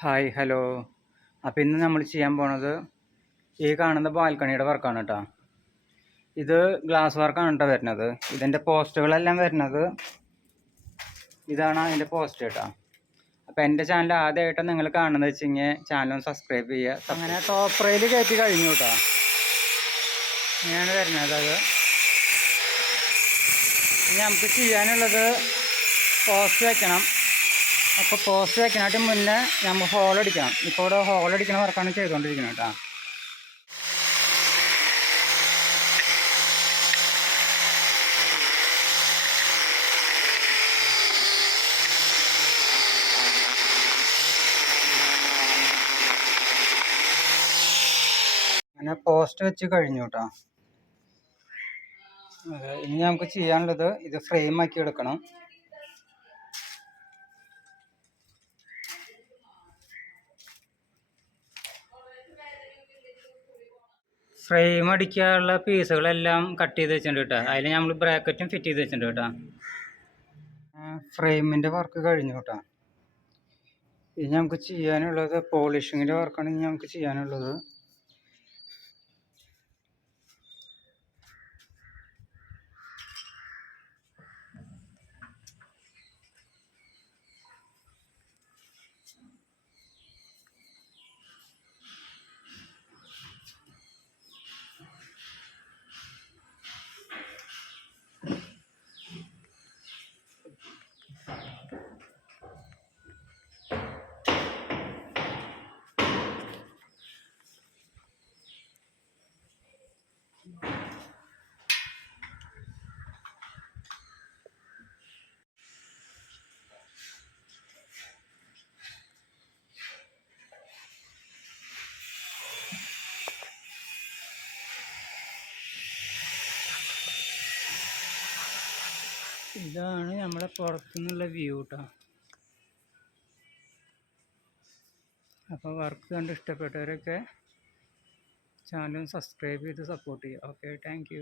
Hi hello. അപ്പോൾ ഇന്ന് നമ്മൾ ചെയ്യാൻ പോണത് ഈ കാണുന്ന ബാൽക്കണിയുടെ വർക്കാണ് കേട്ടോ ഇത് ഗ്ലാസ് വർക്കാണ് കേട്ടോ വരുന്നത്. ഇതിന്റെ പോസ്റ്റുകളെല്ലാം വരുന്നത് ഇതാണ് അതിന്റെ പോസ്റ്റ് കേട്ടോ അപ്പോൾ എന്റെ ചാനൽ ആദ്യമായിട്ട് നിങ്ങൾ കാണുന്നത് വെച്ച് കഴിഞ്ഞാൽ ചാനൽ സബ്സ്ക്രൈബ് ചെയ്യുക. അങ്ങനെ ടോപ്പ് റെയിൽ കയറ്റി കഴിഞ്ഞു കേട്ടോ ഇങ്ങനെയാണ് വരുന്നത് അത്. ഇനി നമുക്ക് ചെയ്യാനുള്ളത് പോസ്റ്റ് വെക്കണം. അപ്പോൾ പോസ്റ്റ് വെക്കാനായിട്ട് മുന്നേ നമ്മൾ ഹോൾ അടിക്കണം. ഇപ്പോൾ ഇവിടെ ഹോൾ അടിക്കണ വർക്കാണ് ചെയ്തുകൊണ്ടിരിക്കുന്നത് കേട്ടോ അങ്ങനെ പോസ്റ്റ് വെച്ച് കഴിഞ്ഞു കേട്ടോ ഇനി നമുക്ക് ചെയ്യാനുള്ളത് ഇത് ഫ്രെയിം ആക്കി എടുക്കണം. ഫ്രെയിം അടിക്കാനുള്ള പീസുകളെല്ലാം കട്ട് ചെയ്ത് വെച്ചിട്ടുണ്ട് കേട്ടോ. അതിൽ നമ്മൾ ബ്രാക്കറ്റും ഫിറ്റ് ചെയ്ത് വെച്ചിട്ടുണ്ട് കേട്ടോ. ഫ്രെയിമിന്റെ വർക്ക് കഴിഞ്ഞു കേട്ടോ. ഇനി നമുക്ക് ചെയ്യാനുള്ളത് പോളിഷിങ്ങിന്റെ വർക്കാണ് ഇനി നമുക്ക് ചെയ്യാനുള്ളത്. ഇതാണ് നമ്മുടെ പുറത്തുനിന്നുള്ള വ്യൂ കേട്ടോ അപ്പോൾ വർക്ക് കണ്ട് ഇഷ്ടപ്പെട്ടവരൊക്കെ ചാനലും സബ്സ്ക്രൈബ് ചെയ്ത് സപ്പോർട്ട് ചെയ്യുക. Okay thank